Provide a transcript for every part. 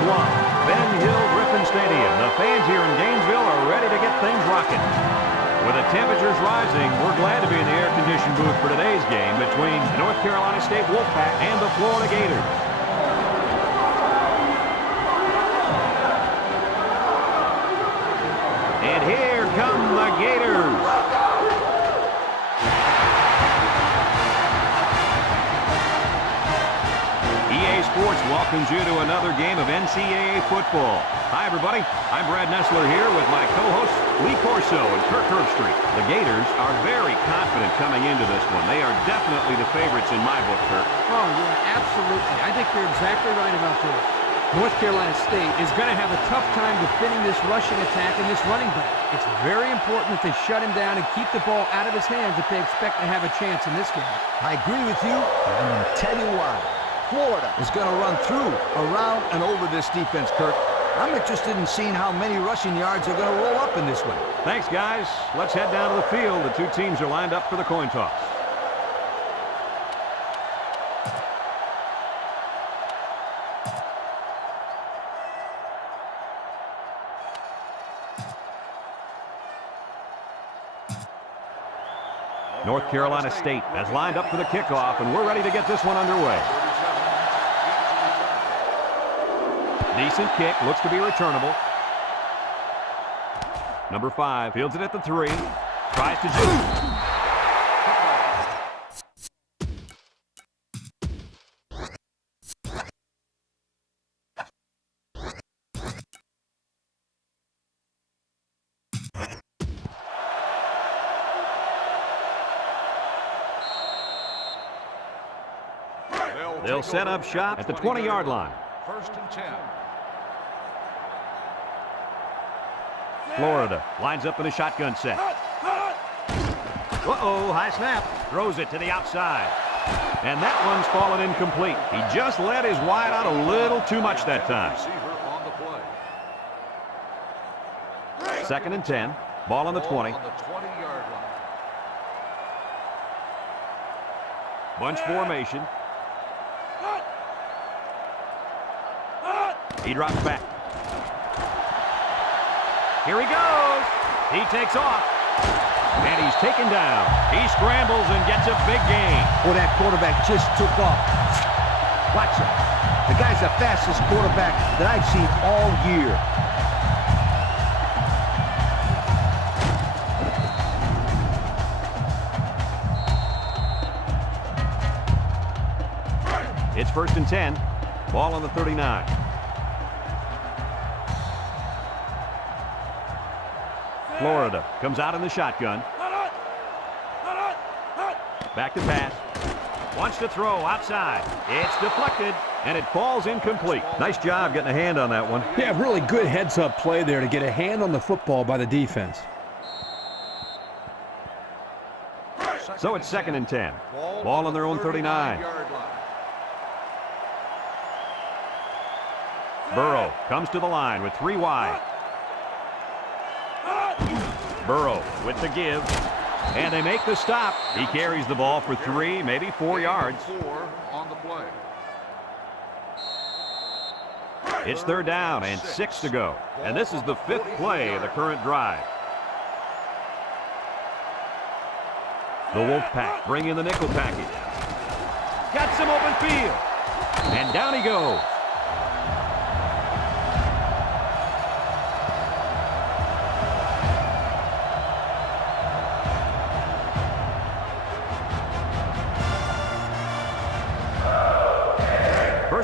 Swamp, Ben Hill Griffin Stadium. The fans here in Gainesville are ready to get things rocking. With the temperatures rising, we're glad to be in the air-conditioned booth for today's game between the North Carolina State Wolfpack and the Florida Gators. And here come the Gators. EA Sports welcomes you to another game of NCAA football. Hi, everybody. I'm Brad Nessler here with my co-hosts Lee Corso and Kirk Herbstreit. The Gators are very confident coming into this one. They are definitely the favorites in my book, Kirk. Oh, yeah, absolutely. I think you're exactly right about this. North Carolina State is going to have a tough time defending this rushing attack and this running back. It's very important that they shut him down and keep the ball out of his hands if they expect to have a chance in this game. I agree with you, and I'm going to tell you why. Florida is going to run through, around, and over this defense, Kirk. I'm interested in seeing how many rushing yards are going to roll up in this one. Thanks, guys. Let's head down to the field. The two teams are lined up for the coin toss. North Carolina State has lined up for the kickoff, and we're ready to get this one underway. Decent kick, looks to be returnable. Number 5 fields it at the 3. Tries to juke. They'll set up shop at the 20-yard line. 1st and 10. Florida lines up in a shotgun set. Uh-oh, high snap. Throws it to the outside. And that one's fallen incomplete. He just let his wide out a little too much that time. 2nd and 10. Ball on the 20. Bunch formation. He drops back. Here he goes. He takes off. And he's taken down. He scrambles and gets a big gain. Well, that quarterback just took off. Watch him. The guy's the fastest quarterback that I've seen all year. It's 1st and 10. Ball on the 39. Florida comes out in the shotgun. Back to pass. Wants to throw outside. It's deflected, and it falls incomplete. Nice job getting a hand on that one. Yeah, really good heads-up play there to get a hand on the football by the defense. So it's 2nd and 10. Ball on their own 39. Burrow comes to the line with 3 wide. Burrow with the give. And they make the stop. He carries the ball for 3, maybe 4 yards. On the play. It's 3rd down and 6 to go. And this is the 5th play of the current drive. The Wolfpack bring in the nickel package. Got some open field. And down he goes.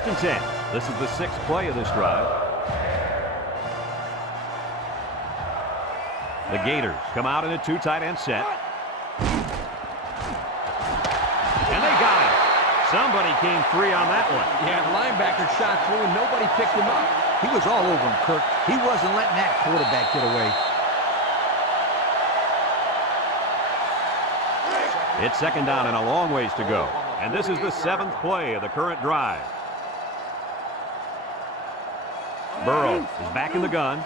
And 10. This is the 6th play of this drive. The Gators come out in a 2 tight end set. And they got him. Somebody came free on that one. Yeah, the linebacker shot through and nobody picked him up. He was all over him, Kirk. He wasn't letting that quarterback get away. It's 2nd down and a long ways to go. And this is the 7th play of the current drive. Burrow is back in the gun.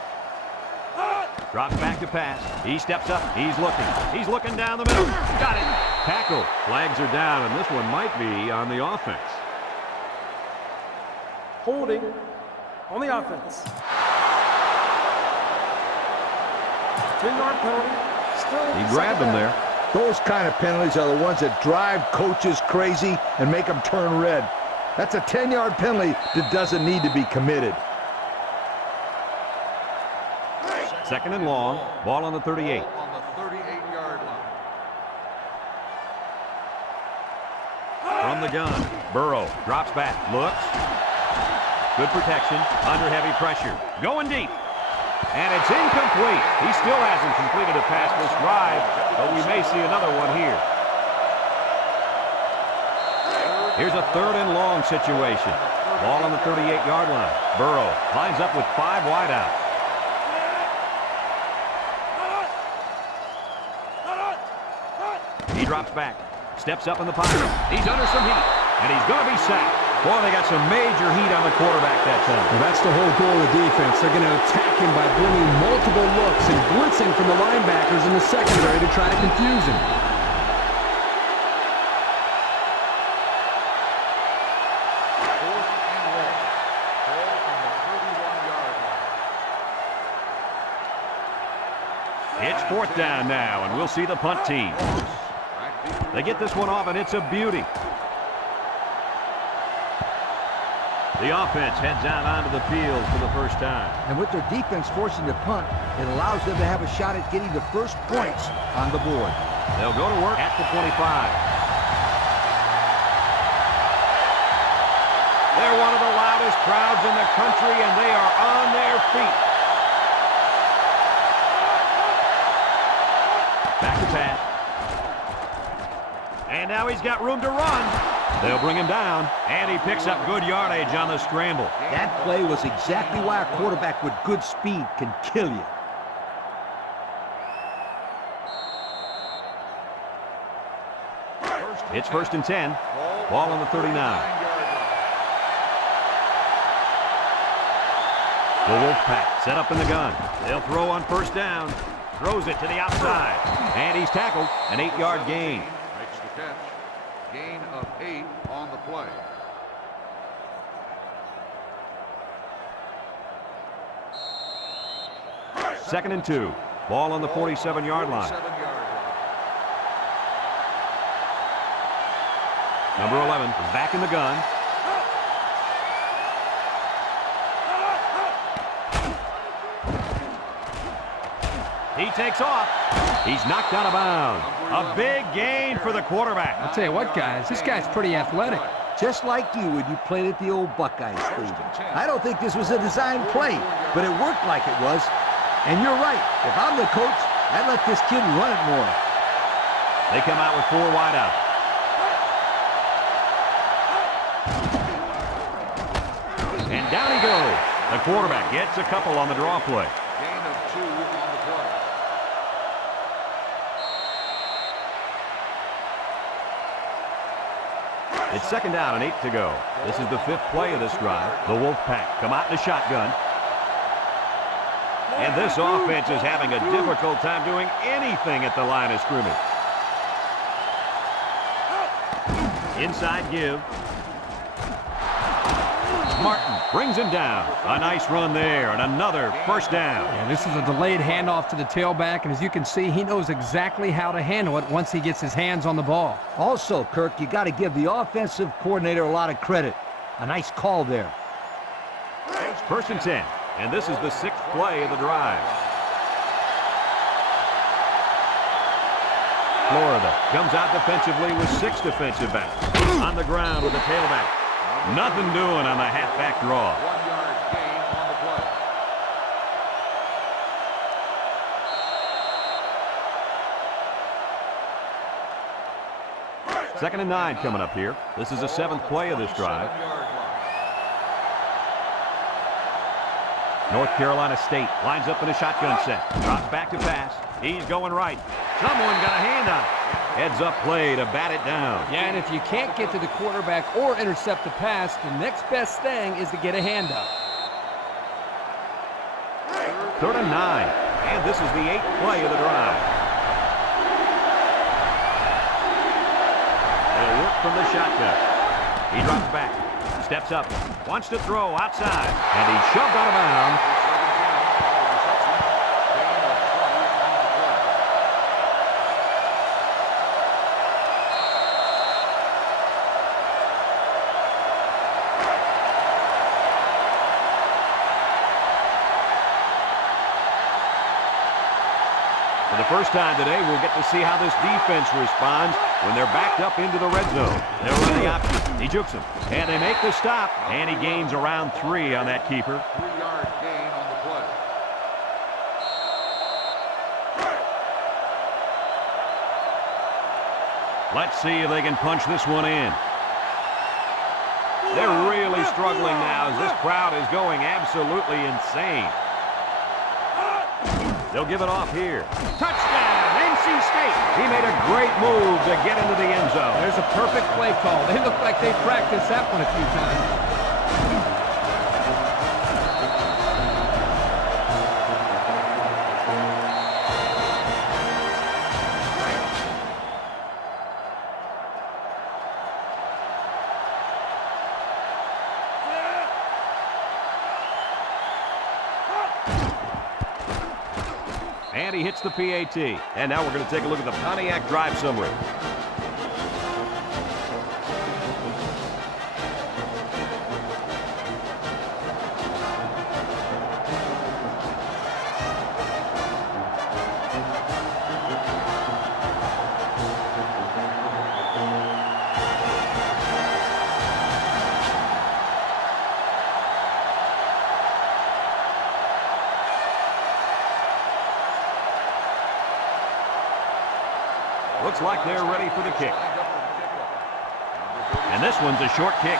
Drops back to pass. He steps up. He's looking. He's looking down the middle. Got it. Tackle. Flags are down, and this one might be on the offense. Holding on the offense. 10-yard penalty. Still He grabbed him there. Those kind of penalties are the ones that drive coaches crazy and make them turn red. That's a 10-yard penalty that doesn't need to be committed. Second and long. Ball on the 38. On the 38-yard line. From the gun. Burrow drops back. Looks. Good protection. Under heavy pressure. Going deep. And it's incomplete. He still hasn't completed a pass this drive, but we may see another one here. Here's a third and long situation. Ball on the 38-yard line. Burrow lines up with 5 wide out. He drops back. Steps up in the pocket. He's under some heat. And he's going to be sacked. Boy, they got some major heat on the quarterback that time. Well, that's the whole goal of the defense. They're going to attack him by bringing multiple looks and blitzing from the linebackers in the secondary to try to confuse him. Fourth and long. Ball on the 31-yard line. It's fourth down now, and we'll see the punt team. They get this one off, and it's a beauty. The offense heads out onto the field for the first time. And with their defense forcing the punt, it allows them to have a shot at getting the first points on the board. They'll go to work at the 25. They're one of the loudest crowds in the country, and they are on their feet. Back to pass. And now he's got room to run. They'll bring him down, and he picks up good yardage on the scramble. That play was exactly why a quarterback with good speed can kill you. It's first and 10. Ball on the 39. The Wolfpack set up in the gun. They'll throw on first down. Throws it to the outside. And he's tackled. An 8-yard gain. Makes the catch. Gain of 8 on the play. Second and 2. Ball on the 47-yard line. 47-yard Number 11 is back in the gun. He takes off. He's knocked out of bounds. A big gain for the quarterback. I'll tell you what, guys, this guy's pretty athletic. Just like you when you played at the old Buckeye Stadium. I don't think this was a design play, but it worked like it was. And you're right. If I'm the coach, I'd let this kid run it more. They come out with 4 wide out. And down he goes. The quarterback gets a couple on the draw play. Gain of 2 on the play. It's second down and 8 to go. This is the 5th play of this drive. The Wolfpack come out in the shotgun. And this offense is having a difficult time doing anything at the line of scrimmage. Inside give. Martin brings him down. A nice run there and another first down. Yeah, this is a delayed handoff to the tailback, and as you can see, he knows exactly how to handle it once he gets his hands on the ball. Also, Kirk, you got to give the offensive coordinator a lot of credit. A nice call there. First and 10, and this is the 6th play of the drive. Florida comes out defensively with 6 defensive backs. On the ground with the tailback. Nothing doing on the halfback draw. 1-yard gain on the play. Second and 9 coming up here. This is the 7th play of this drive. 7-yard line. North Carolina State lines up in a shotgun set. Drops back to pass. He's going right. Someone got a hand on it. Heads up play to bat it down. Yeah, and if you can't get to the quarterback or intercept the pass, the next best thing is to get a handout. Third and 9. And this is the 8th play of the drive. They'll work from the shotgun. He drops back. Steps up, wants to throw outside, and he's shoved out of bounds. For the first time today, we'll get to see how this defense responds when they're backed up into the red zone. They'll run the option. He jukes him. And they make the stop. And he gains around 3 on that keeper. 3-yard gain on the play. Let's see if they can punch this one in. They're really struggling now as this crowd is going absolutely insane. They'll give it off here. Touchdown, NC State. He made a great move to get into the end zone. There's a perfect play call. They look like they practiced that one a few times. And he hits the PAT. And now we're going to take a look at the Pontiac drive summary. Looks like they're ready for the kick. And this one's a short kick.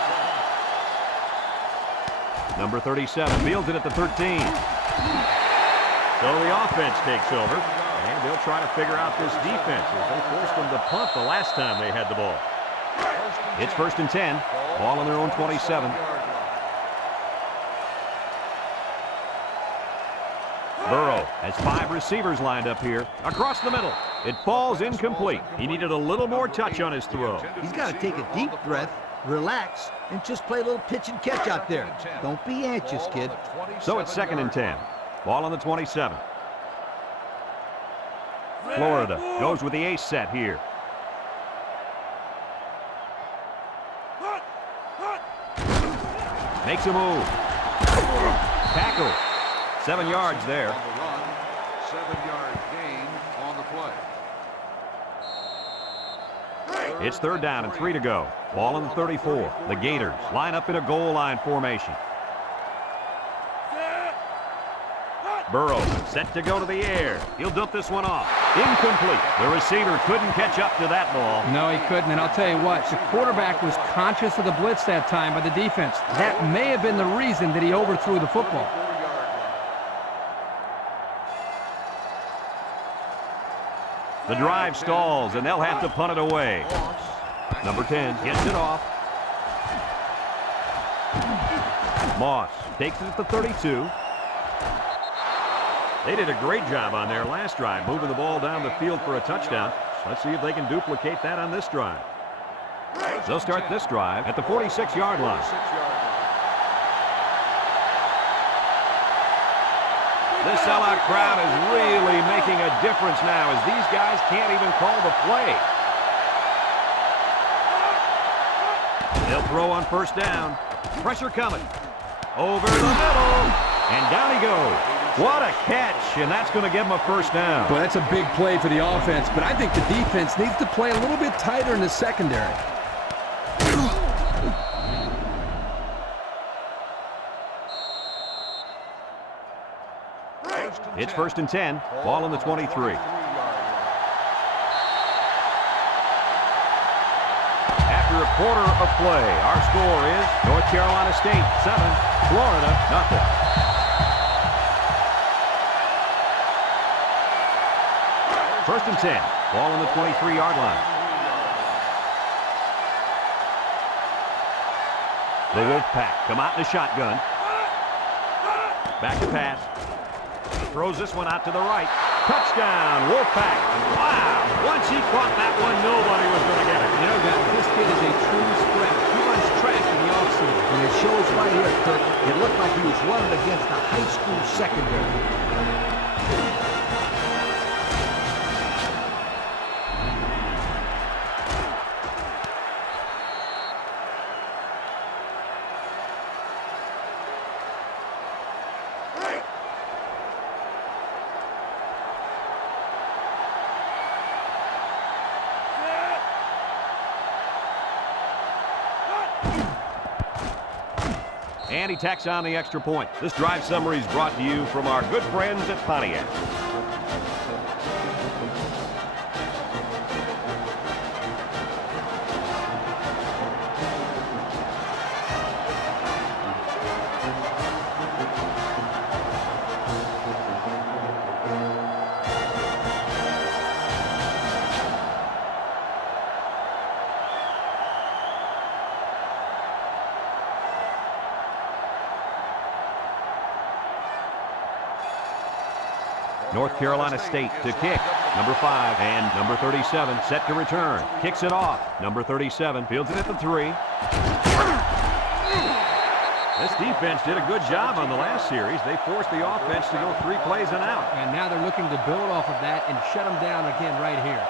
Number 37 fields it at the 13. So the offense takes over, and they'll try to figure out this defense as they forced them to punt the last time they had the ball. It's 1st and 10. Ball on their own 27. Burrow has 5 receivers lined up here. Across the middle. It falls incomplete. He needed a little more touch on his throw. He's got to take a deep breath, relax, and just play a little pitch and catch out there. Don't be anxious, kid. So it's 2nd and 10. Ball on the 27. Florida goes with the ace set here. Makes a move. Tackle. 7 yards there. On the run, 7-yard gain on the play. It's 3rd down and 3 to go. Ball on the 34. The Gators line up in a goal line formation. Burrow set to go to the air. He'll dump this one off. Incomplete. The receiver couldn't catch up to that ball. No, he couldn't. And I'll tell you what, the quarterback was conscious of the blitz that time by the defense. That may have been the reason that he overthrew the football. The drive stalls, and they'll have to punt it away. Number 10 gets it off. Moss takes it at the 32. They did a great job on their last drive, moving the ball down the field for a touchdown. Let's see if they can duplicate that on this drive. They'll start this drive at the 46-yard line. This sellout crowd is really making a difference now as these guys can't even call the play. They'll throw on 1st down. Pressure coming. Over the middle. And down he goes. What a catch, and that's going to give him a 1st down. Well, that's a big play for the offense, but I think the defense needs to play a little bit tighter in the secondary. It's 1st and 10. Ball on the 23. After a quarter of play, our score is North Carolina State 7, Florida nothing. First and 10. Ball on the 23-yard line. The Wolfpack come out in the shotgun. Back to pass. Throws this one out to the right. Touchdown, Wolfpack. Wow. Once he caught that one, nobody was going to get it. You know, guys, this kid is a true spread. He runs track in the offseason. When And it shows right here, Kirk. It looked like he was running against a high school secondary. And he tacks on the extra point. This drive summary is brought to you from our good friends at Pontiac. North Carolina State to kick. Number 5 and number 37 set to return. Kicks it off. Number 37 fields it at the 3. This defense did a good job on the last series. They forced the offense to go 3 plays and out. And now they're looking to build off of that and shut them down again right here.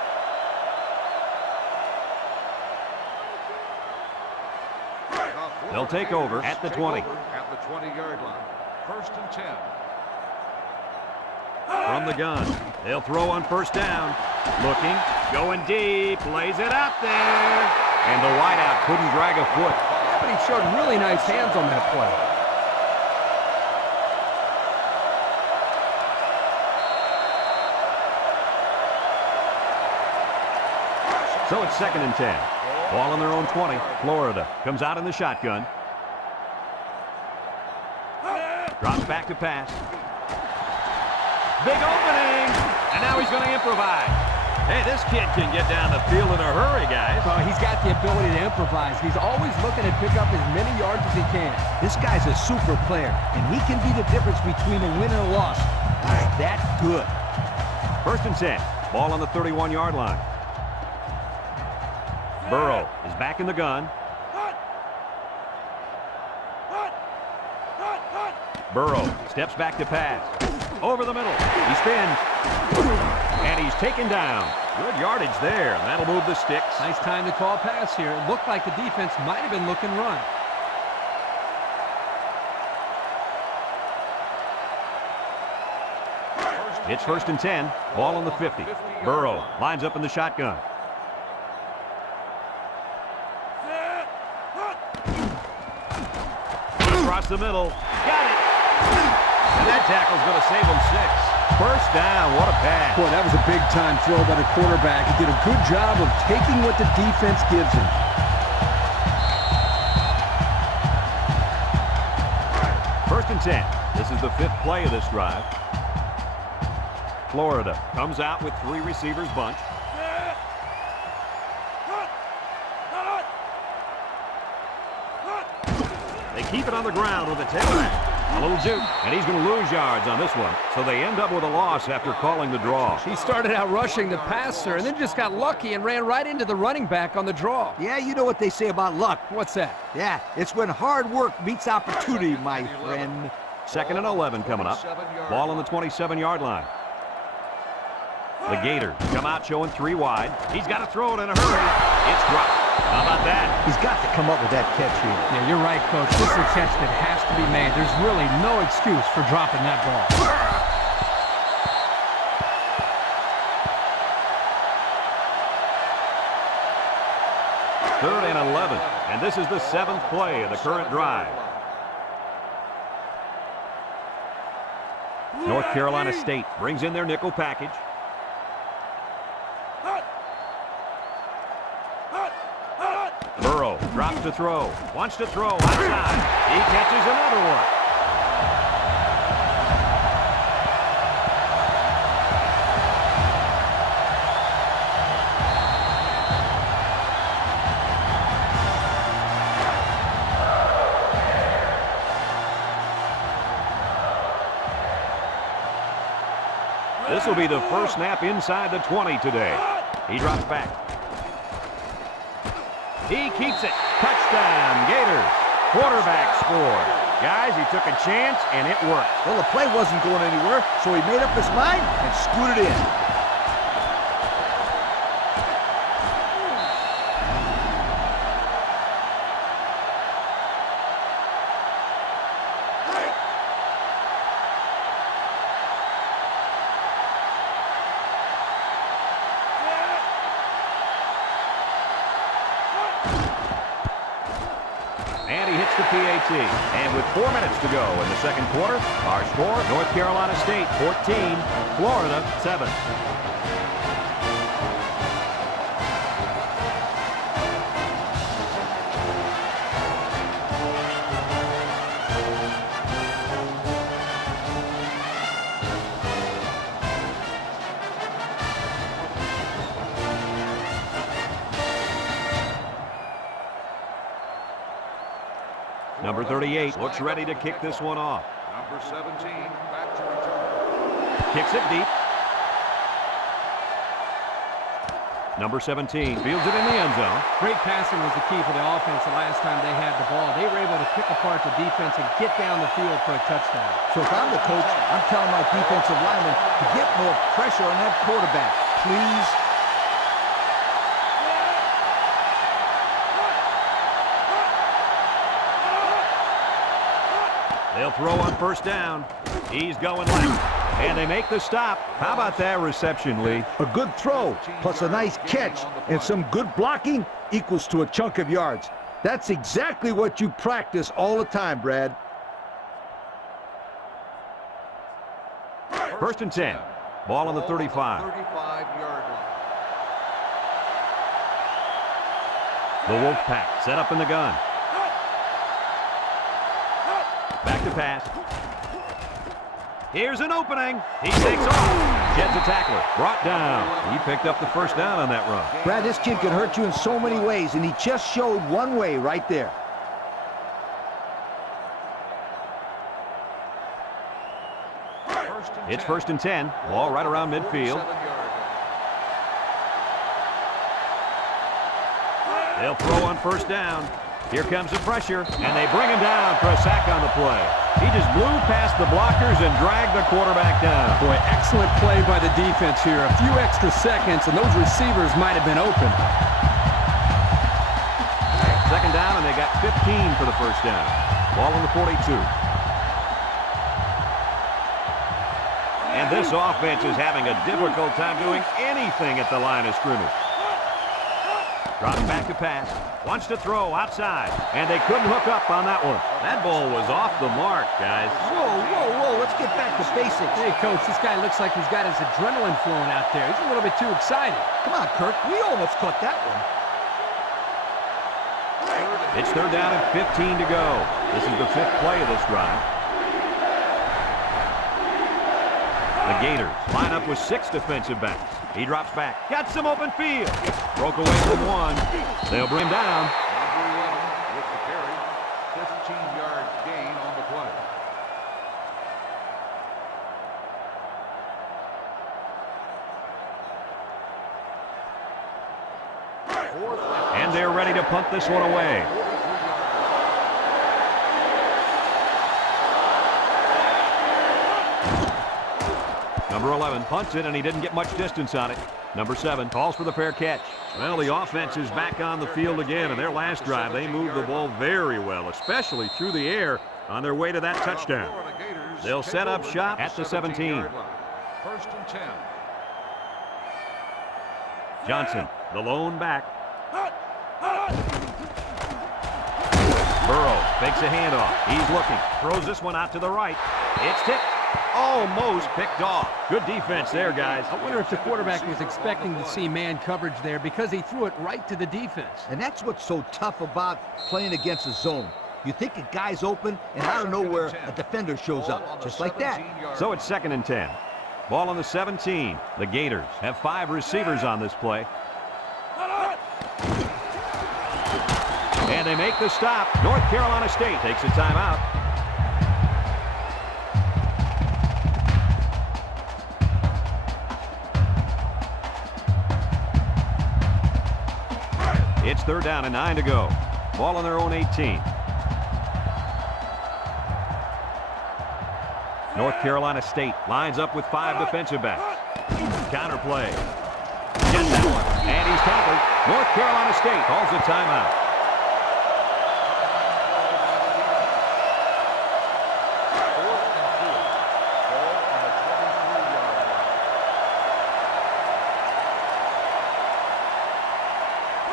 They'll take over at the 20. At the 20-yard line. 1st and 10. From the gun. They'll throw on 1st down. Looking, going deep, lays it out there. And the wideout couldn't drag a foot. But he showed really nice hands on that play. So it's 2nd and 10. Ball on their own 20. Florida comes out in the shotgun. Drops back to pass. Big opening, and now he's going to improvise. Hey, this kid can get down the field in a hurry, guys. Well, he's got the ability to improvise. He's always looking to pick up as many yards as he can. This guy's a super player, and he can be the difference between a win and a loss. He's that good. 1st and 10. Ball on the 31-yard line. Burrow is back in the gun. Burrow steps back to pass. Over the middle. He spins. And he's taken down. Good yardage there. That'll move the sticks. Nice time to call pass here. It looked like the defense might have been looking run. It's 1st and 10. Ball on the 50. Burrow lines up in the shotgun. Across the middle. Got it. And that tackle's going to save him 6. 1st down. What a pass. Boy, that was a big-time throw by the quarterback. He did a good job of taking what the defense gives him. 1st and 10. This is the 5th play of this drive. Florida comes out with 3 receivers bunch. They keep it on the ground with a tailback. A little juke, and he's going to lose yards on this one. So they end up with a loss after calling the draw. He started out rushing the passer and then just got lucky and ran right into the running back on the draw. Yeah, you know what they say about luck. What's that? Yeah, it's when hard work meets opportunity, my friend. 2nd and 11 coming up. Ball on the 27-yard line. The Gators come out showing 3 wide. He's got to throw it in a hurry. It's dropped. How about that? He's got to come up with that catch here. Yeah, you're right, Coach. This is a catch that has to be made. There's really no excuse for dropping that ball. 3rd and 11. And this is the 7th play of the current drive. North Carolina State brings in their nickel package. Burrow drops to throw. Wants to throw outside. He catches another one. This will be the first snap inside the 20 today. He drops back. He keeps it. Touchdown, Gators. Quarterback scored. Guys, he took a chance, and it worked. Well, the play wasn't going anywhere, so he made up his mind and scooted in. And he hits the PAT. And with 4 minutes to go in the second quarter, our score, North Carolina State 14, Florida 7. Number 38 looks ready to kick this one off. Number 17 back to return. Kicks it deep. Number 17 fields it in the end zone. Great passing was the key for the offense the last time they had the ball. They were able to pick apart the defense and get down the field for a touchdown. So if I'm the coach, I'm telling my defensive linemen to get more pressure on that quarterback. Please. They'll throw on first down. He's going left. And they make the stop. How about that reception, Lee? A good throw, plus a nice catch, and some good blocking equals to a chunk of yards. That's exactly what you practice all the time, Brad. First and 10. Ball on the 35. 35-yard line. The Wolfpack set up in the gun. Back to pass. Here's an opening. He takes off. Jed's a tackler. Brought down. He picked up the first down on that run. Brad, this kid can hurt you in so many ways, and he just showed one way right there. It's first and 10. Ball right around midfield. They'll throw on first down. Here comes the pressure, and they bring him down for a sack on the play. He just blew past the blockers and dragged the quarterback down. Boy, excellent play by the defense here. A few extra seconds, and those receivers might have been open. Second down, and they got 15 for the first down. Ball on the 42. And this offense is having a difficult time doing anything at the line of scrimmage. Drops back to pass. Wants to throw outside. And they couldn't hook up on that one. That ball was off the mark, guys. Whoa, whoa, whoa. Let's get back to basics. Hey, Coach, this guy looks like he's got his adrenaline flowing out there. He's a little bit too excited. Come on, Kirk. We almost caught that one. It's third down and 15 to go. This is the fifth play of this drive. The Gators line up with 6 defensive backs. He drops back. Got some open field. Broke away from one. They'll bring him down. Number 11 with the carry. 15-yard gain on the play. And they're ready to punt this one away. Number 11 punts it, and he didn't get much distance on it. Number 7 calls for the fair catch. Well, the offense is back on the field again. In their last drive, they moved the ball very well, especially through the air on their way to that touchdown. They'll set up shop at the 17. First and 10. Johnson, the lone back. Burrow fakes a handoff. He's looking. Throws this one out to the right. It's tipped. Almost picked off. Good defense there, guys. I wonder if the quarterback was expecting to see man coverage there because he threw it right to the defense. And that's what's so tough about playing against a zone. You think a guy's open, and out of nowhere, a defender shows up, just like that. So it's second and 10. Ball on the 17. The Gators have 5 receivers on this play. And they make the stop. North Carolina State takes a timeout. It's third down and 9 to go. Ball on their own 18. North Carolina State lines up with 5 defensive backs. Counter play. Gets that one. And he's tackled. North Carolina State calls a timeout.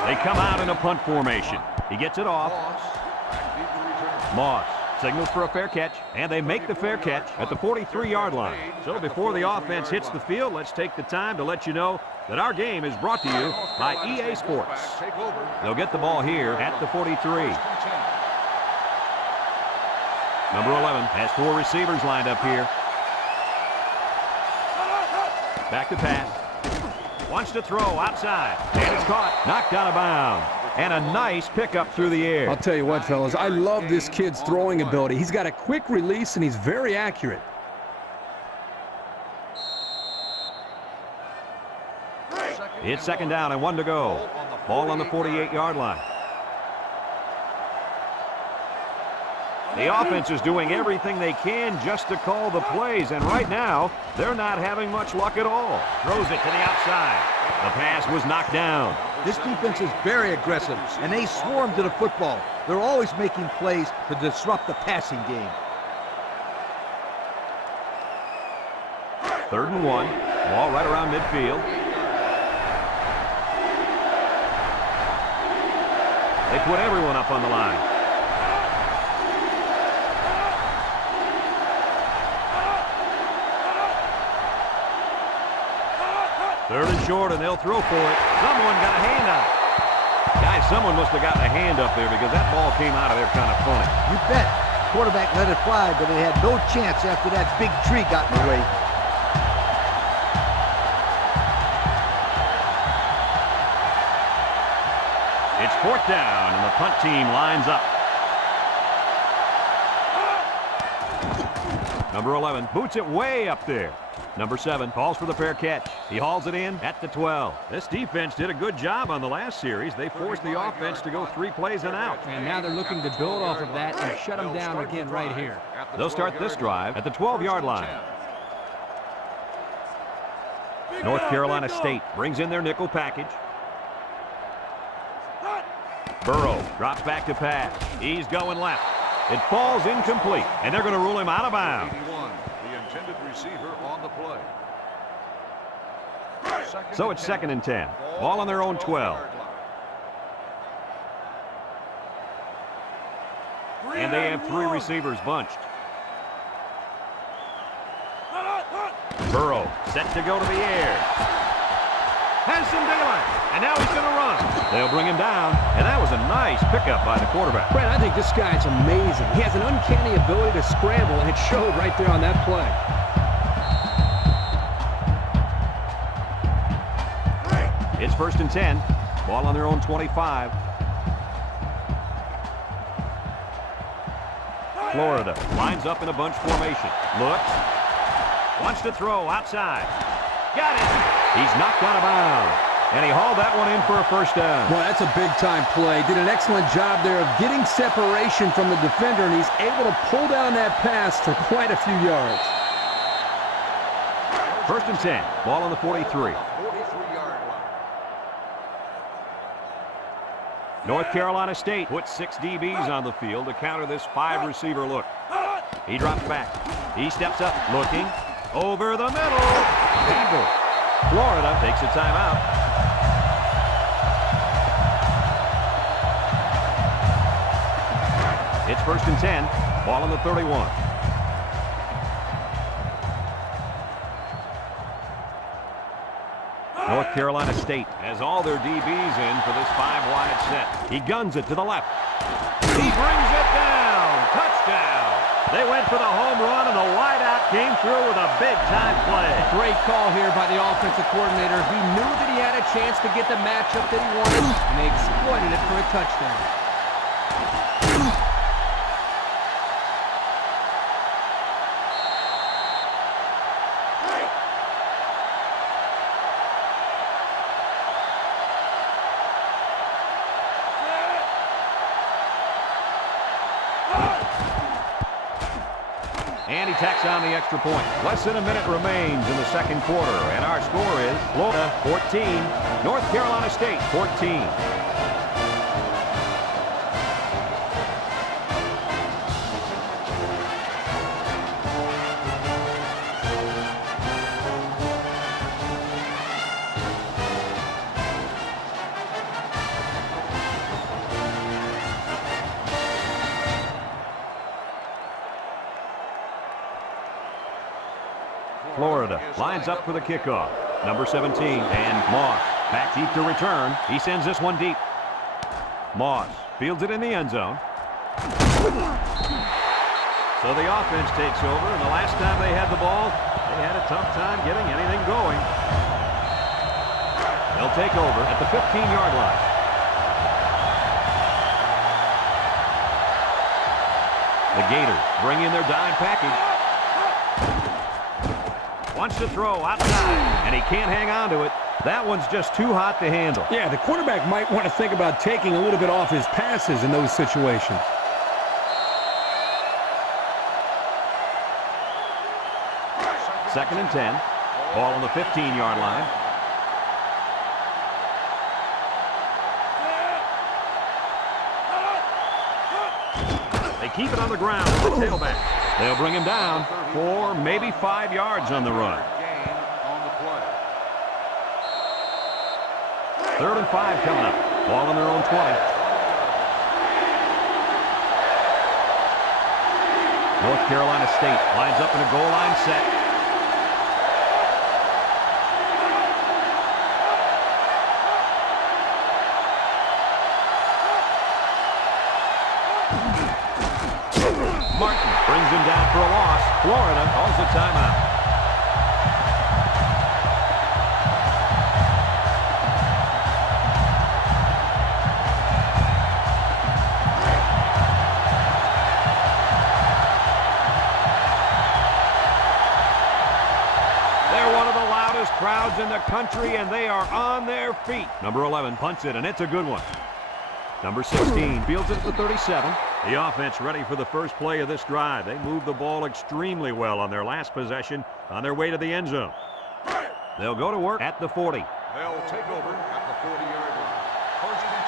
They come out in a punt formation. He gets it off. Moss signals for a fair catch, and they make the fair catch at the 43-yard line. So before the offense hits the field, let's take the time to let you know that our game is brought to you by EA Sports. They'll get the ball here at the 43. Number 11 has 4 receivers lined up here. Back to pass. Wants to throw outside, and it's caught, knocked out of bounds. And a nice pickup through the air. I'll tell you what, fellas, I love this kid's throwing ability. He's got a quick release, and he's very accurate. It's second down and 1 to go. Ball on the 48-yard line. The offense is doing everything they can just to call the plays, and right now, they're not having much luck at all. Throws it to the outside. The pass was knocked down. This defense is very aggressive, and they swarm to the football. They're always making plays to disrupt the passing game. 3rd and 1. Ball right around midfield. They put everyone up on the line. 3rd and short, and they'll throw for it. Someone got a hand up. Guys, someone must have gotten a hand up there because that ball came out of there kind of funny. You bet. Quarterback let it fly, but it had no chance after that big tree got in the way. It's 4th down, and the punt team lines up. Number 11 boots it way up there. Number 7 calls for the fair catch. He hauls it in at the 12. This defense did a good job on the last series. They forced the offense to go 3 plays and out. And now they're looking to build off of that and shut them down again right here. They'll start this drive at the 12-yard line. North Carolina State brings in their nickel package. Burrow drops back to pass. He's going left. It falls incomplete, and they're going to rule him out of bounds. 81, the intended receiver on the play. So it's 2nd and 10. Ball on their own 12. And they have 3 receivers bunched. Burrow set to go to the air. Has some daylight, and now he's going to run. They'll bring him down, and that was a nice pickup by the quarterback. Brad, I think this guy's amazing. He has an uncanny ability to scramble, and it showed right there on that play. It's 1st and 10. Ball on their own 25. Florida lines up in a bunch formation. Looks. Wants to throw outside. Got it. He's knocked out of bounds. And he hauled that one in for a 1st down. Well, that's a big-time play. Did an excellent job there of getting separation from the defender, and he's able to pull down that pass for quite a few yards. 1st and 10. Ball on the 43. 43-yard line. North Carolina State puts 6 DBs on the field to counter this 5-receiver look. He drops back. He steps up, looking. Over the middle. Eagle. Florida takes a timeout. It's 1st and 10. Ball on the 31. North Carolina State has all their DBs in for this 5-wide set. He guns it to the left. He brings it down. Touchdown. They went for the home run, and the wideout came through with a big-time play. Great call here by the offensive coordinator. He knew that he had a chance to get the matchup that he wanted, and they exploited it for a touchdown. And And he tacks on the extra point. Less than a minute remains in the second quarter, and our score is Florida 14, North Carolina State 14. Florida lines up for the kickoff. Number 17, and Moss back deep to return. He sends this one deep. Moss fields it in the end zone. So the offense takes over, and the last time they had the ball, they had a tough time getting anything going. They'll take over at the 15-yard line. The Gators bring in their dime package. Wants to throw outside, and he can't hang on to it. That one's just too hot to handle. Yeah, the quarterback might want to think about taking a little bit off his passes in those situations. Second and 10. Ball on the 15-yard line. They keep it on the ground with the tailback. They'll bring him down for maybe 5 yards on the run. Gain on the play. 3rd and 5 coming up. Ball on their own 20. North Carolina State lines up in a goal line set. Martin brings him down for a loss. Florida calls the timeout. They're one of the loudest crowds in the country, and they are on their feet. Number 11 punts it, and it's a good one. Number 16 fields it at the 37. The offense ready for the first play of this drive. They moved the ball extremely well on their last possession on their way to the end zone. They'll go to work at the 40. They'll take over at the 40-yard line. 1st and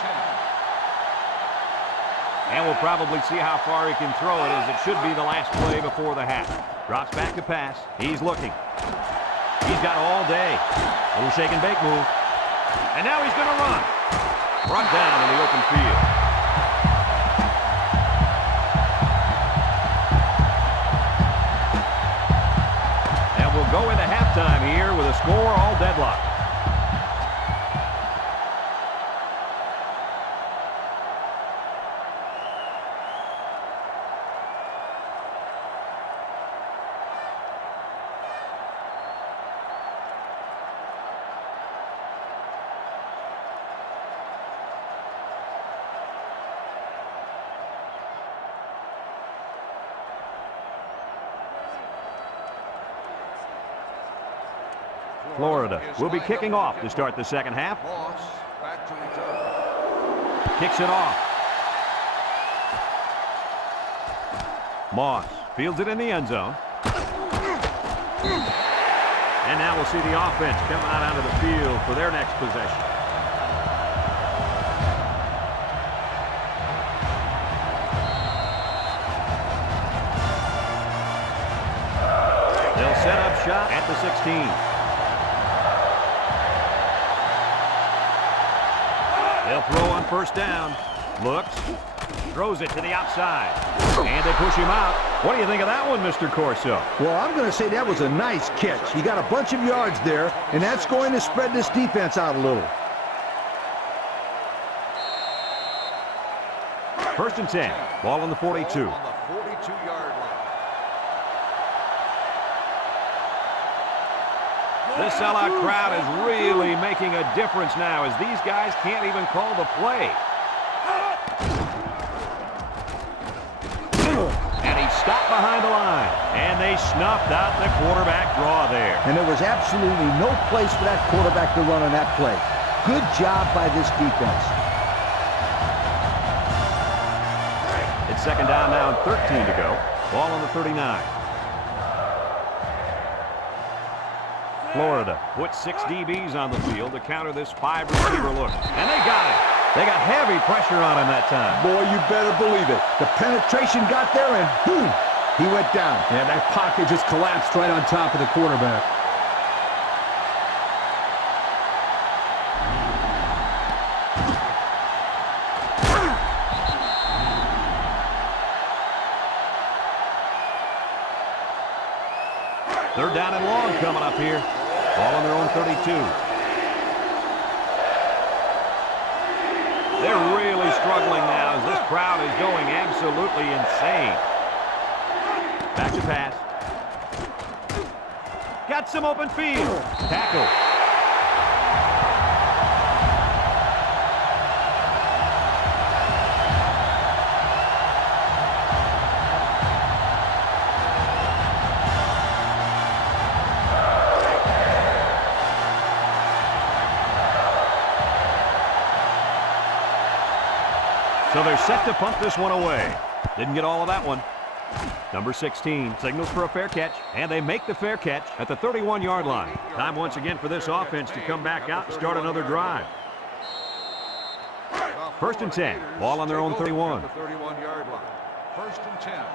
10. And we'll probably see how far he can throw it, as it should be the last play before the half. Drops back to pass. He's looking. He's got all day. Little shake and bake move. And now he's going to run. Brought down in the open field. And we'll go into halftime here with a score all deadlocked. Florida will be kicking off to start the second half. Moss back to return. Kicks it off. Moss fields it in the end zone. And now we'll see the offense come out onto the field for their next possession. They'll set up shop at the 16. They'll throw on first down. Looks. Throws it to the outside. And they push him out. What do you think of that one, Mr. Corso? Well, I'm going to say that was a nice catch. He got a bunch of yards there, and that's going to spread this defense out a little. 1st and 10. Ball on the 42. On the 42-yard line. This sellout crowd is really making a difference now, as these guys can't even call the play. And he stopped behind the line, and they snuffed out the quarterback draw there. And there was absolutely no place for that quarterback to run on that play. Good job by this defense. It's 2nd down now and 13 to go. Ball on the 39. Florida put 6 DBs on the field to counter this 5-receiver look. And they got it. They got heavy pressure on him that time. Boy, you better believe it. The penetration got there, and boom, he went down. Yeah, that pocket just collapsed right on top of the quarterback. Third down and long coming up here. Ball on their own 32. They're really struggling now as this crowd is going absolutely insane. Back to pass. Got some open field. Tackle. So they're set to punt this one away. Didn't get all of that one. Number 16 signals for a fair catch, and they make the fair catch at the 31-yard line. Time once again for this offense to come back out and start another drive. First and 10. Ball on their own 31. 31-yard line. First and 10.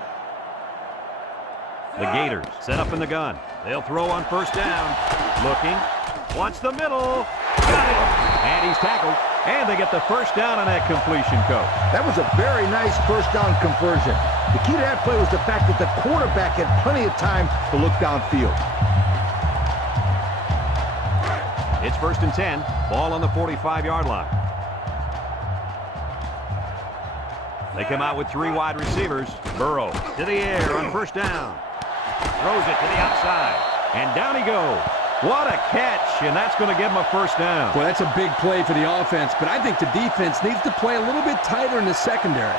The Gators set up in the gun. They'll throw on first down. Looking. Wants the middle. Got it. And he's tackled. And they get the first down on that completion, Coach. That was a very nice first down conversion. The key to that play was the fact that the quarterback had plenty of time to look downfield. It's first and 10. Ball on the 45-yard line. They come out with 3 wide receivers. Burrow to the air on first down. Throws it to the outside. And down he goes. What a catch, and that's going to give him a first down. Boy, that's a big play for the offense, but I think the defense needs to play a little bit tighter in the secondary.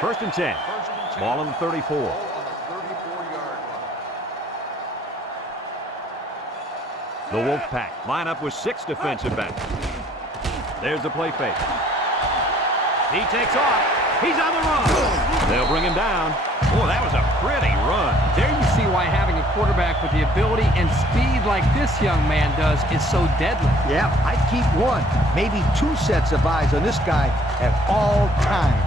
First and 10. Ball on the 34. Ball on the 34-yard line. The Wolfpack line up with 6 defensive backs. There's the play fake. He takes off. He's on the run. They'll bring him down. Boy, that was a pretty run. There you see why having a quarterback with the ability and speed like this young man does is so deadly. Yeah, I'd keep 1, maybe 2 sets of eyes on this guy at all times.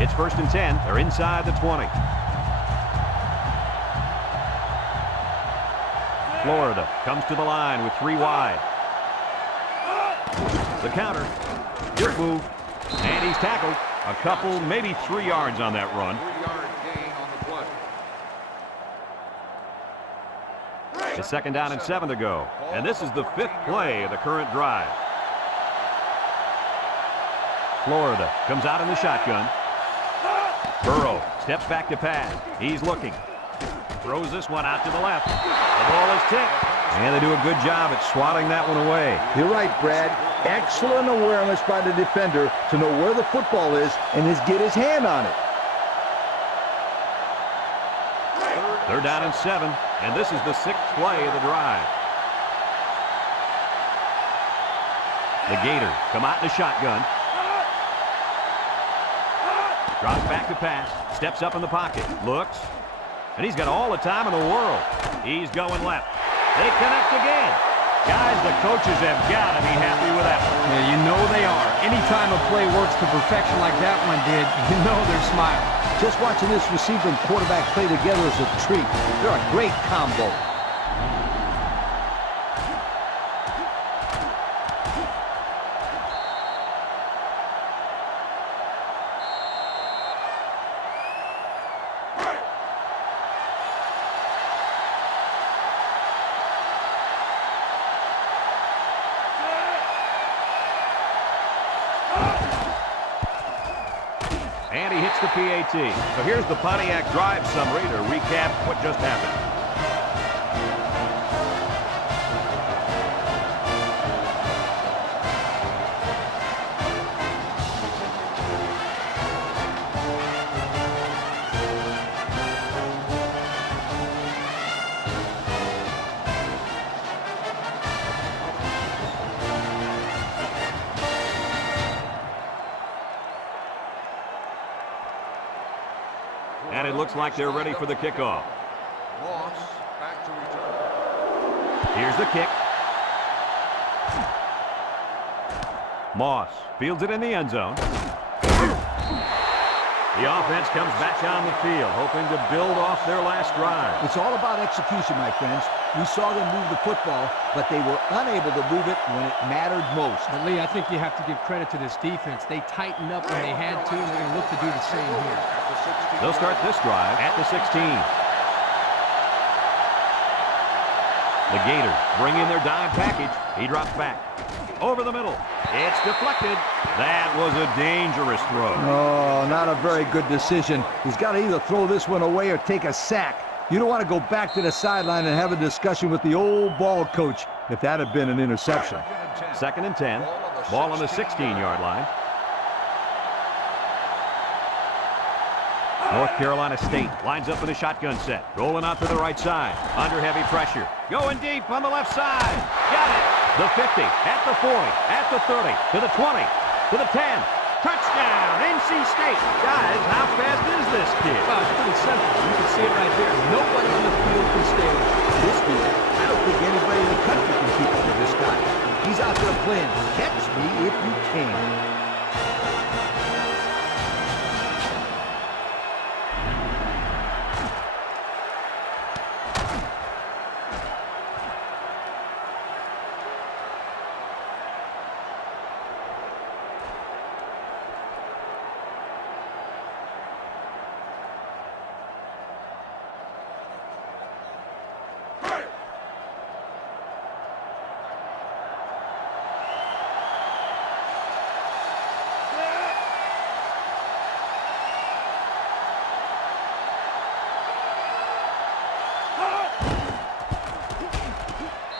It's first and 10. They're inside the 20. Florida comes to the line with 3 wide. The counter. Good move. And he's tackled. A couple, maybe 3 yards on that run. 3-yard gain on the play. It's second down and 7 to go. And this is the 5th play of the current drive. Florida comes out in the shotgun. Burrow steps back to pass. He's looking. Throws this one out to the left. The ball is tipped. And they do a good job at swatting that one away. You're right, Brad. Excellent awareness by the defender to know where the football is and get his hand on it. Third down and 7, and this is the 6th play of the drive. The Gators come out in a shotgun. Drops back to pass, steps up in the pocket, looks, and he's got all the time in the world. He's going left. They connect again. Guys, the coaches have got to be happy with that one. Yeah, you know they are. Anytime a play works to perfection like that one did, you know they're smiling. Just watching this receiver and quarterback play together is a treat. They're a great combo. And he hits the PAT. So here's the Pontiac drive summary to recap what just happened. And it looks like they're ready for the kickoff. Long Here's the kick. Moss fields it in the end zone. The offense comes back on the field, hoping to build off their last drive. It's all about execution, my friends. We saw them move the football, but they were unable to move it when it mattered most. But Lee, I think you have to give credit to this defense. They tightened up when they had to, and they're going to look to do the same here. They'll start this drive at the 16. The Gators bring in their dime package. He drops back. Over the middle. It's deflected. That was a dangerous throw. Oh, not a very good decision. He's got to either throw this one away or take a sack. You don't want to go back to the sideline and have a discussion with the old ball coach if that had been an interception. 2nd and 10. Ball on the 16-yard line. North Carolina State lines up in a shotgun set. Rolling out to the right side. Under heavy pressure. Going deep on the left side. Got it. The 50, at the 40, at the 30, to the 20, to the 10. Touchdown, NC State. Guys, how fast is this kid? Well, it's pretty simple. You can see it right there. Nobody on the field can stay with him. This dude, I don't think anybody in the country can keep up with this guy. He's out there playing catch me if you can.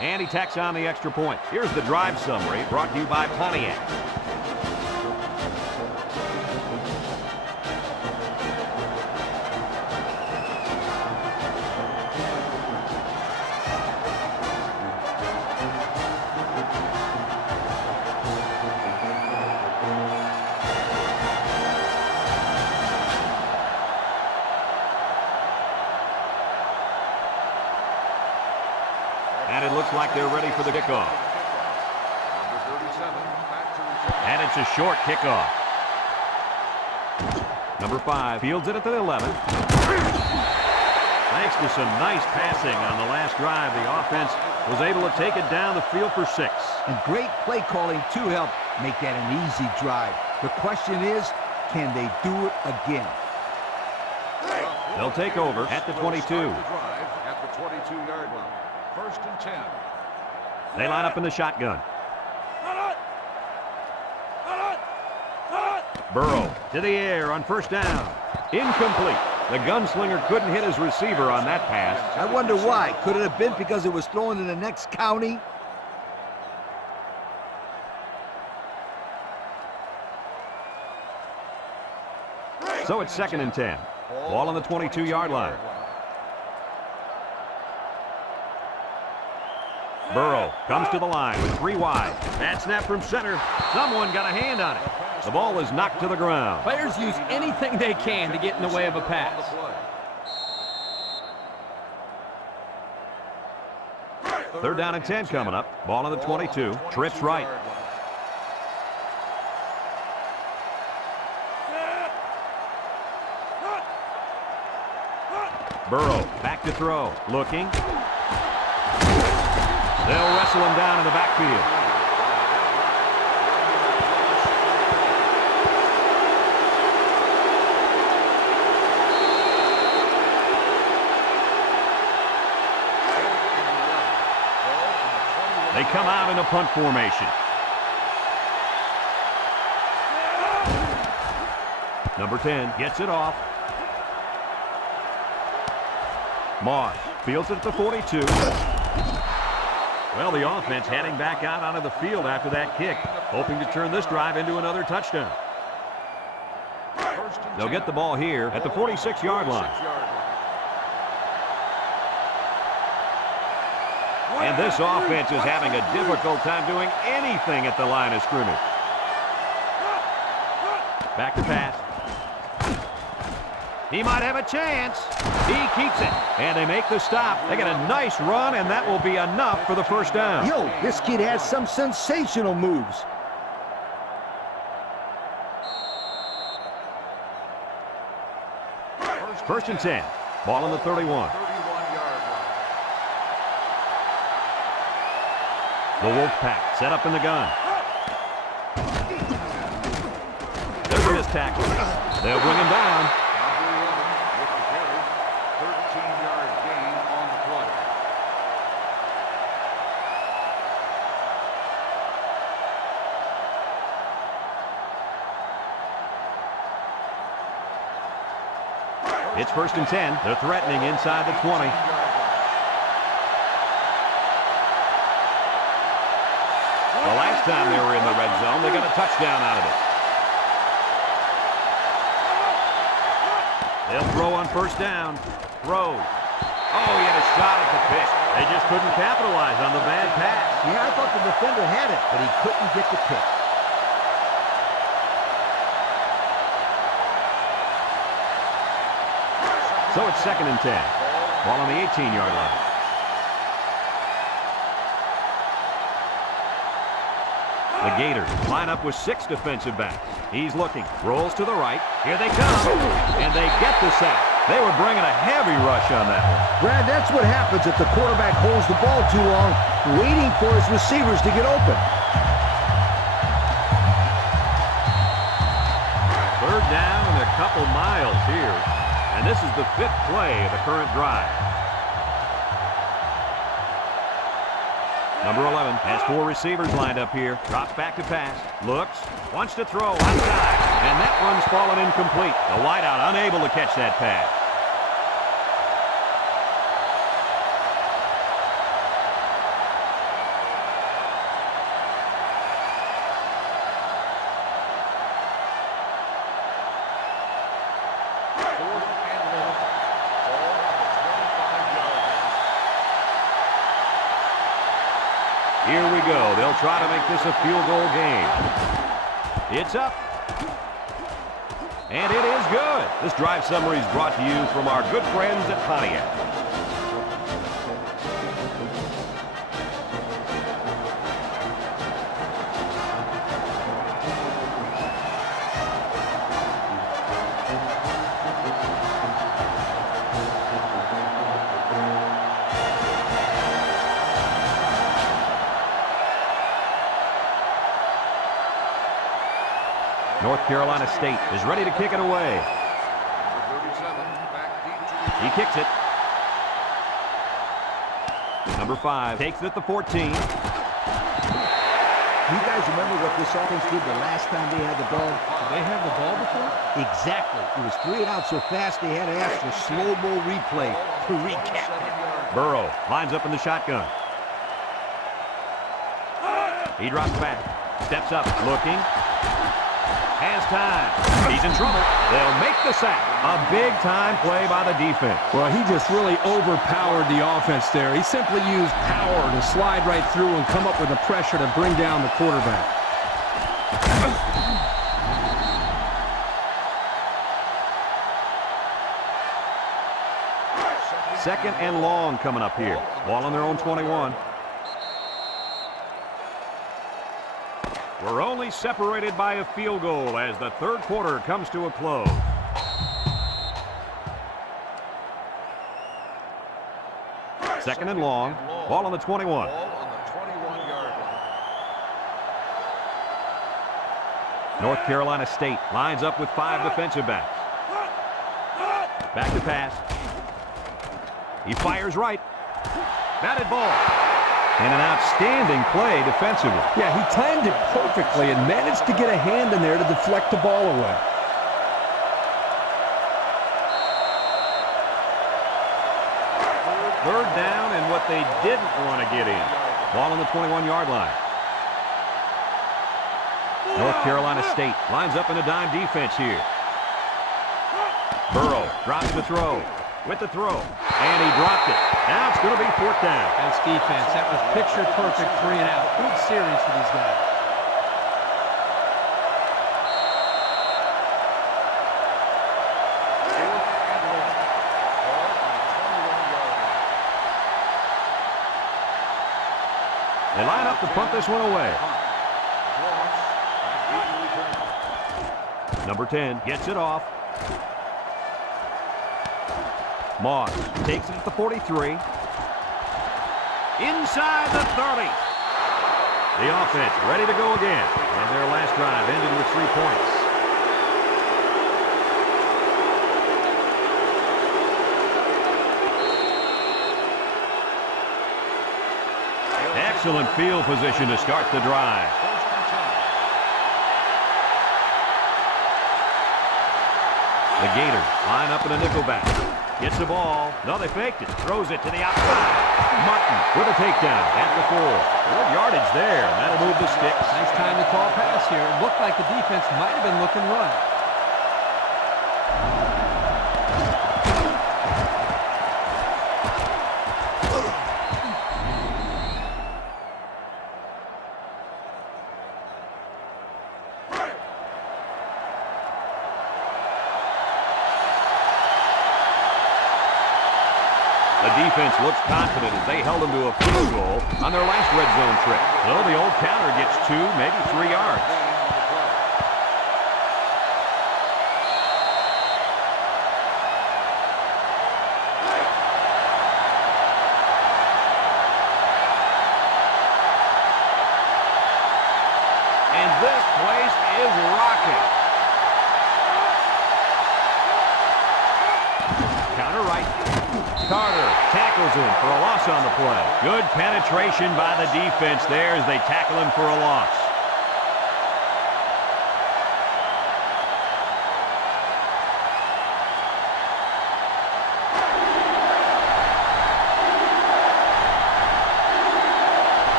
And he tacks on the extra point. Here's the drive summary brought to you by Pontiac. And it looks like they're ready for the kickoff. And it's a short kickoff. Number 5 fields it at the 11. Thanks to some nice passing on the last drive, the offense was able to take it down the field for 6. And great play calling to help make that an easy drive. The question is, can they do it again? They'll take over at the 22. At the 22-yard line. 1st and 10. They line up in the shotgun. Burrow to the air on 1st down. Incomplete. The gunslinger couldn't hit his receiver on that pass. I wonder why. Could it have been because it was thrown in the next county? So it's 2nd and 10. Ball on the 22-yard line. Burrow comes to the line with 3 wide. Bad snap from center. Someone got a hand on it. The ball is knocked to the ground. Players use anything they can to get in the way of a pass. Third down and 10 coming up. Ball on the 22. Trips right. Burrow back to throw. Looking. They'll wrestle him down in the backfield. They come out in a punt formation. Number 10 gets it off. Moss fields it at the 42. Well, the offense heading back out onto the field after that kick, hoping to turn this drive into another touchdown. They'll get the ball here at the 46-yard line. And this offense is having a difficult time doing anything at the line of scrimmage. Back to pass. He might have a chance. He keeps it. And they make the stop. They get a nice run, and that will be enough for the first down. Yo, this kid has some sensational moves. First and 10. Ball on the 31. 31-yard line. The Wolfpack set up in the gun. There's a missed tackle. They'll bring him down. Number 11 with the carry. 13-yard gain on the play. It's first and 10. They're threatening inside the 20. The last time they were in the red zone, they got a touchdown out of it. They'll throw on first down. Throws. Oh, he had a shot at the pick. They just couldn't capitalize on the bad pass. Yeah, I thought the defender had it, but he couldn't get the pick. So it's second and 10. Ball on the 18-yard line. The Gators line up with 6 defensive backs. He's looking. Rolls to the right. Here they come. And they get the sack. They were bringing a heavy rush on that one. Brad, that's what happens if the quarterback holds the ball too long, waiting for his receivers to get open. Third down and a couple miles here. And this is the 5th play of the current drive. Number 11 has 4 receivers lined up here. Drops back to pass. Looks. Wants to throw outside. And that one's fallen incomplete. The wideout unable to catch that pass. Here we go. They'll try to make this a field goal game. It's up. And it is good. This drive summary is brought to you from our good friends at Pontiac. North Carolina State is ready to kick it away. Number 37 back deep to He kicks it. Number 5 takes it at the 14. You guys remember what this offense did the last time they had the ball? Did they have the ball before? Exactly. It was 3 and out so fast they had to ask for slow-mo replay to recap it. Burrow lines up in the shotgun. He drops back. Steps up. Looking. Has time. He's in trouble. They'll make the sack. A big-time play by the defense. Well, he just really overpowered the offense there. He simply used power to slide right through and come up with the pressure to bring down the quarterback. Second and long coming up here. Ball on their own 21. We're only separated by a field goal as the third quarter comes to a close. Second and long. Ball on the 21. ball on the 21-yard line. North Carolina State lines up with 5 defensive backs. Back to pass. He fires right. Batted ball. And an outstanding play defensively. Yeah, he timed it perfectly and managed to get a hand in there to deflect the ball away. Third down and what they didn't want to get in. Ball on the 21-yard line. North Carolina State lines up in a dime defense here. Burrow drops the throw. With the throw. And he dropped it. Now it's going to be 4th down. Nice defense. That was picture perfect 3 and out. Good series for these guys. They line up to punt this one away. Number 10 gets it off. Moss takes it at the 43. Inside the 30. The offense ready to go again. And their last drive ended with 3 points. Excellent field position to start the drive. The Gators line up in a nickelback. Gets the ball. No, they faked it. Throws it to the outside. Martin with a takedown at the 4. Good yardage there. That'll move the sticks. Nice time to call pass here. It looked like the defense might have been looking run. The defense looks confident as they held them to a field goal on their last red zone trip. So the old counter gets 2, maybe 3 yards. And this place is rocking. Counter right. Carter tackles him for a loss on the play. Good penetration by the defense there as they tackle him for a loss.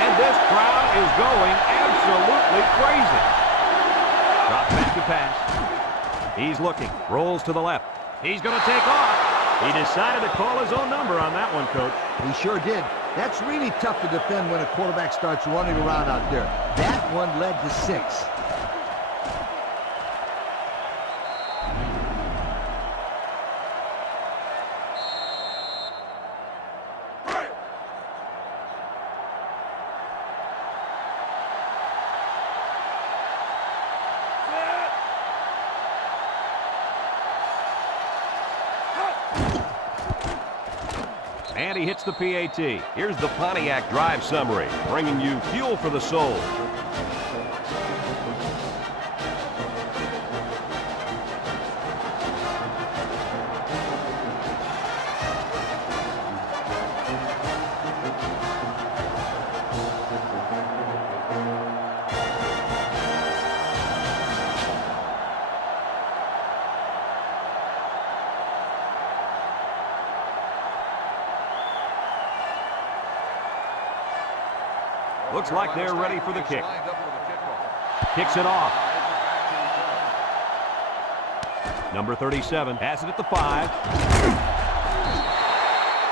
And this crowd is going absolutely crazy. Drop back to pass. He's looking. Rolls to the left. He's going to take off. He decided to call his own number on that one, Coach. He sure did. That's really tough to defend when a quarterback starts running around out there. That one led to 6. And he hits the PAT. Here's the Pontiac drive summary, bringing you fuel for the soul. Looks like they're ready for the kick. Kicks it off. Number 37 has it at the 5.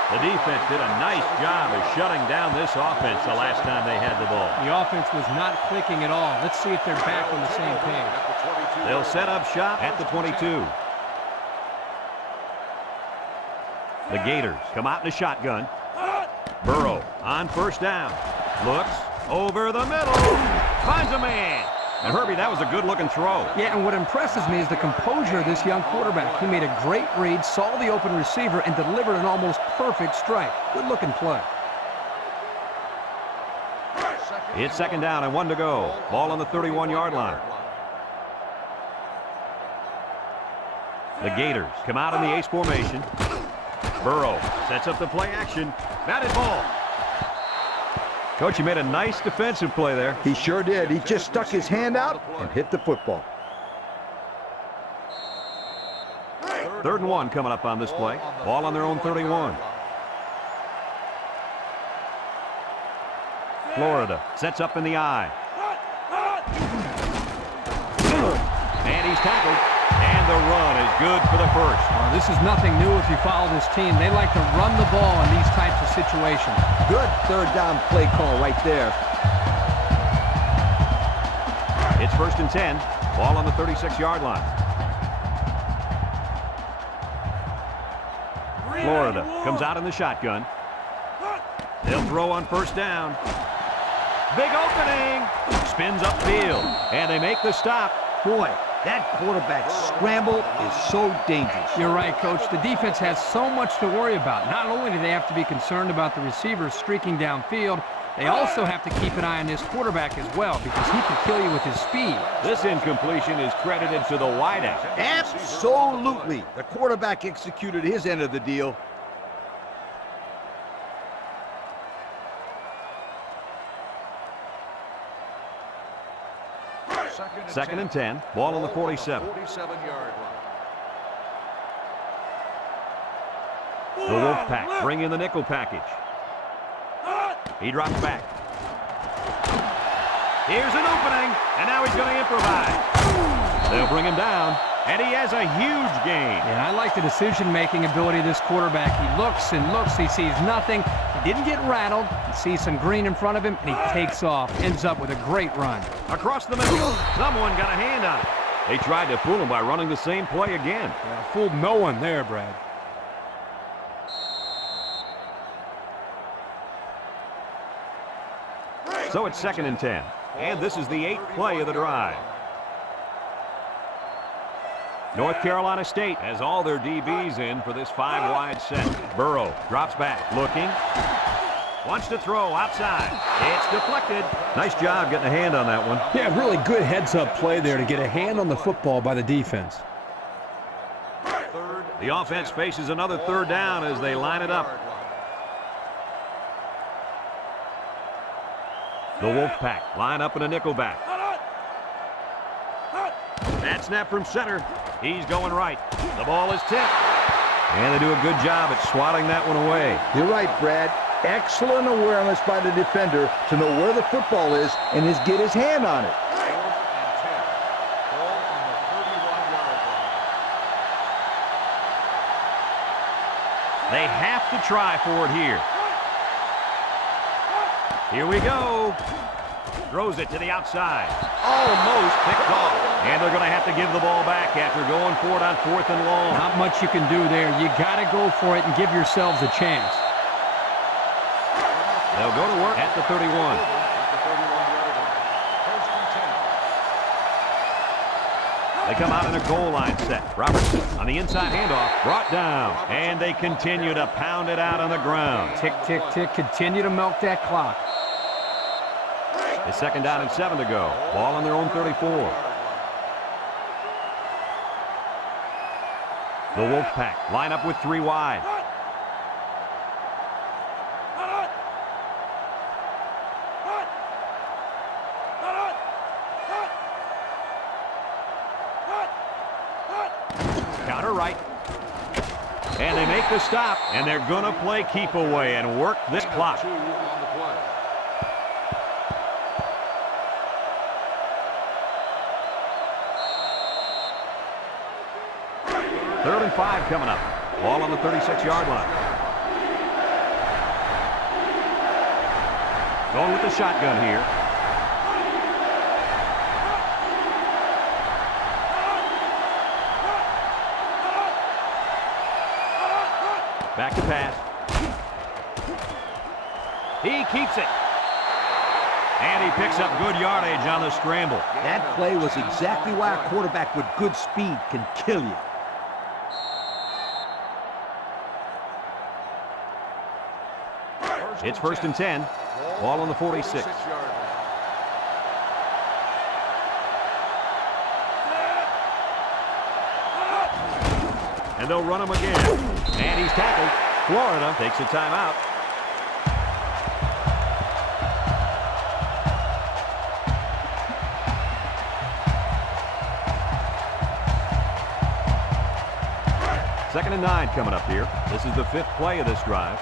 The defense did a nice job of shutting down this offense the last time they had the ball. The offense was not clicking at all. Let's see if they're back on the same page. They'll set up shop at the 22. The Gators come out in a shotgun. Burrow on first down. Looks over the middle. Finds a man. And Herbie, that was a good-looking throw. Yeah, and what impresses me is the composure of this young quarterback. He made a great read, saw the open receiver, and delivered an almost perfect strike. Good-looking play. It's second down and 1 to go. Ball on the 31-yard line. The Gators come out in the ace formation. Burrow sets up the play action. Batted ball. Coach, he made a nice defensive play there. He sure did. He just stuck his hand out and hit the football. 3rd and 1 coming up on this play. Ball on their own 31. Florida sets up in the I. And he's tackled. And the run is good for the first. This is nothing new if you follow this team. They like to run the ball in these types of situations. Good 3rd down play call right there. It's 1st and 10. Ball on the 36-yard line. Florida comes out in the shotgun. They'll throw on first down. Big opening. Spins upfield. And they make the stop. Boy, that quarterback scramble is so dangerous. You're right, Coach. The defense has so much to worry about. Not only do they have to be concerned about the receivers streaking downfield, they also have to keep an eye on this quarterback as well because he can kill you with his speed. This incompletion is credited to the wideout. Absolutely. The quarterback executed his end of the deal. Second and 10. Ball on the 47. 47-yard line. The Wolfpack bring in the nickel package. He drops back. Here's an opening, and now he's going to improvise. They'll bring him down, and he has a huge gain. And I like the decision-making ability of this quarterback. He looks and looks. He sees nothing. He didn't get rattled. He sees some green in front of him, and he takes off. Ends up with a great run. Across the middle, someone got a hand on it. They tried to fool him by running the same play again. Fooled no one there, Brad. So it's second and 10. And this is the 8th play of the drive. North Carolina State has all their DBs in for this 5-wide set. Burrow drops back, looking. Wants to throw outside. It's deflected. Nice job getting a hand on that one. Yeah, really good heads-up play there to get a hand on the football by the defense. The offense faces another third down as they line it up. The Wolfpack line up in a nickelback. That snap from center. He's going right. The ball is tipped. And they do a good job at swatting that one away. You're right, Brad. Excellent awareness by the defender to know where the football is and get his hand on it. 4th and 10. Ball on the 31-yard line. They have to try for it here. Here we go. Throws it to the outside. Almost picked off. And they're going to have to give the ball back after going for it on 4th and long. Not much you can do there. You got to go for it and give yourselves a chance. They'll go to work at the 31. They come out in a goal line set. Robertson on the inside handoff, brought down. And they continue to pound it out on the ground. Tick, tick, tick. Continue to milk that clock. It's second down and 7 to go. Ball on their own 34. The Wolfpack line up with 3 wide. Counter right. And they make the stop, and they're going to play keep away and work this clock. 2 on the play. Third and 5 coming up. Ball on the 36-yard line. Going with the shotgun here. Back to pass. He keeps it. And he picks up good yardage on the scramble. That play was exactly why a quarterback with good speed can kill you. It's first and 10. Ball on the 46. And they'll run him again. And he's tackled. Florida takes a timeout. Second and 9 coming up here. This is the 5th play of this drive.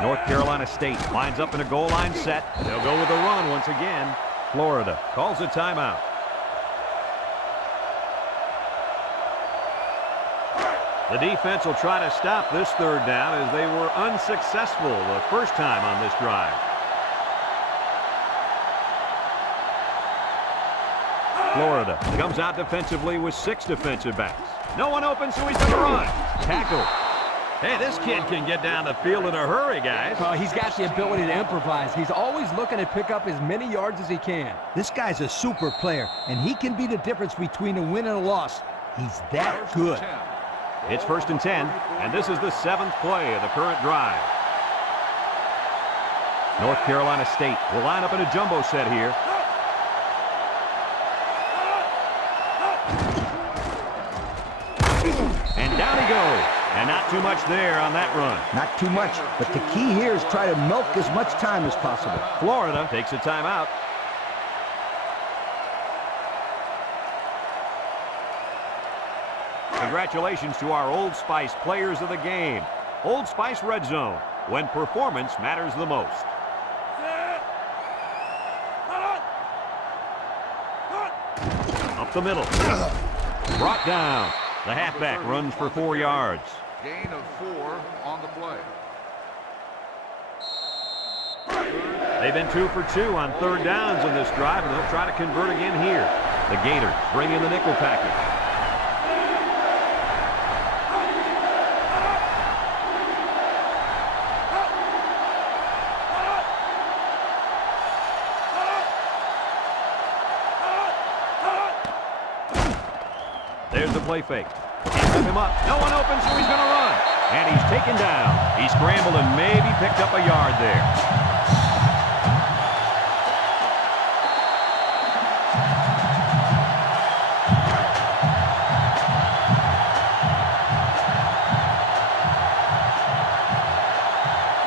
North Carolina State lines up in a goal line set. They'll go with a run once again. Florida calls a timeout. The defense will try to stop this third down as they were unsuccessful the first time on this drive. Florida comes out defensively with 6 defensive backs. No one open, so he's going to run. Tackle. Hey, this kid can get down the field in a hurry, guys. He's got the ability to improvise. He's always looking to pick up as many yards as he can. This guy's a super player, and he can be the difference between a win and a loss. He's that good. It's 1st and 10, and this is the 7th play of the current drive. North Carolina State will line up in a jumbo set here. And down he goes. And not too much there on that run. Not too much, but the key here is try to milk as much time as possible. Florida takes a timeout. Congratulations to our Old Spice players of the game. Old Spice Red Zone, when performance matters the most. Up the middle. Brought down. The halfback runs for 4 yards. Gain of 4 on the play. They've been 2 for 2 on 3rd downs in this drive, and they'll try to convert again here. The Gators bring in the nickel package. There's the play fake. Can't him up. No one open, so he's going to run. And he's taken down. He scrambled and maybe picked up a yard there.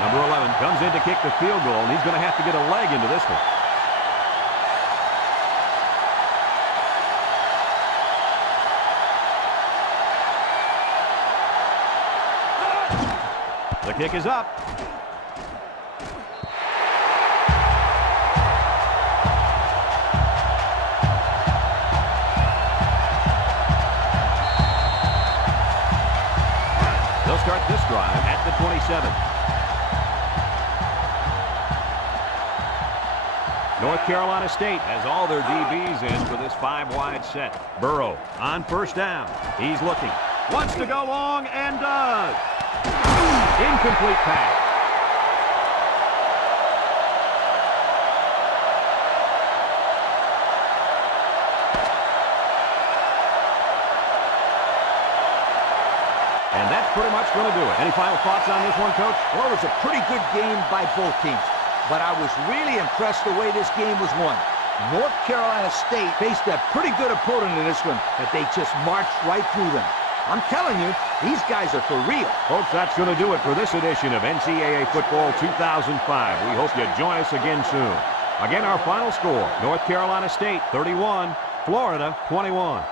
Number 11 comes in to kick the field goal, and he's going to have to get a leg into this one. The kick is up. They'll start this drive at the 27. North Carolina State has all their DBs in for this 5-wide set. Burrow on 1st down. He's looking. Wants to go long and does. Incomplete pass. And that's pretty much going to do it. Any final thoughts on this one, Coach? Well, it was a pretty good game by both teams, but I was really impressed the way this game was won. North Carolina State faced a pretty good opponent in this one, but they just marched right through them. I'm telling you, these guys are for real. Folks, that's going to do it for this edition of NCAA Football 2005. We hope you join us again soon. Again, our final score, North Carolina State 31, Florida 21.